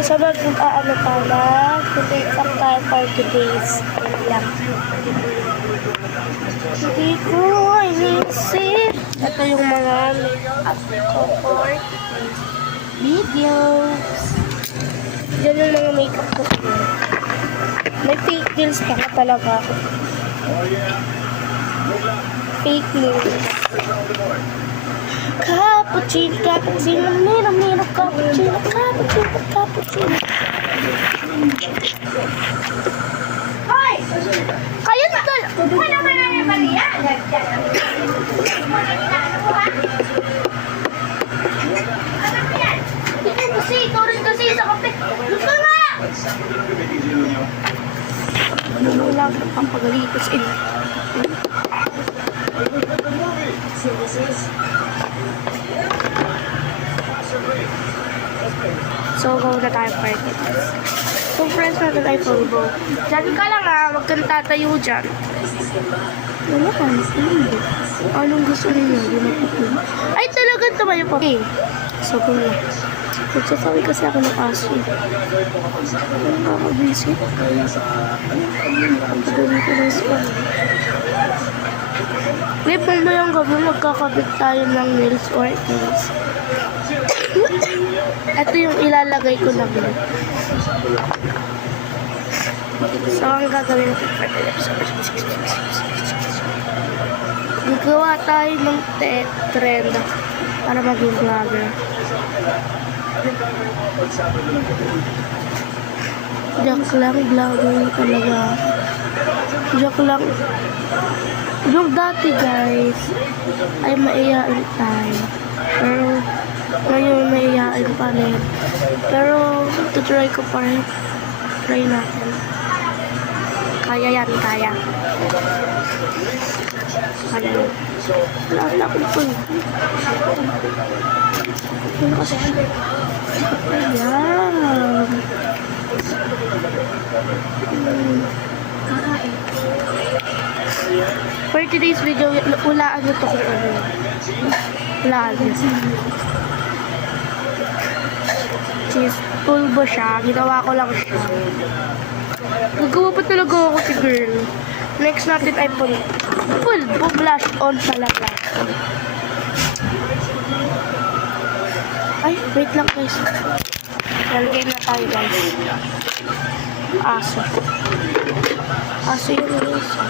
So mag-ano pala, mag-exam tayo for today's lang. Hindi ko inisip. Ito yung mga comfort videos. Yan yung mga makeup ko. May fake nails pa ka talaga. Fake nails. Cappuccino, cappuccino, mino, cappuccino, cappuccino, cappuccino. Hoy! Kayo na to! Ano naman na yung Maria? Ano mo yan? Ito kasi, ikaw rin kasi sa kape. Gusto nga! Wala ang pagalitos in. So, go na tayo party. So, friends natin ay go. Diyan ka lang wag kang tatayo dyan. Wala ka, hindi. Anong gusto niyo? Ay, talagang tumayo pa. Okay. So, go na. Nagsasabi kasi ako ng aso. Ang nakabisi. Ang pagawin ko ng spot. Wait, mamayang gabi magkakabit tayo ng nails or nails. Ito yung ilalagay ko na naman. So, ang gagawin natin for the lips. Gagawa tayo ng trend para maging vlogger. Joke lang, vlogger talaga. Joke lang. Yung dati guys, ay maiyain tayo. Pero, ngayon maiyain pa rin. Pero, tutry ko pa rin. Try natin. Kaya yan, kaya. Kaya yan. Wala na akong po. Ano kasi? Ayan. For today's video, ulaan nyo to kung ano. Ulaan nyo. Cheese pulbo siya. Ginawa ko lang siya. Nagawa pa talaga ako si girl. Next natin ay pulbo blush on pala blush on. Ay, wait lang guys. Lalagay na tayo guys. Aso. Aso yung isa.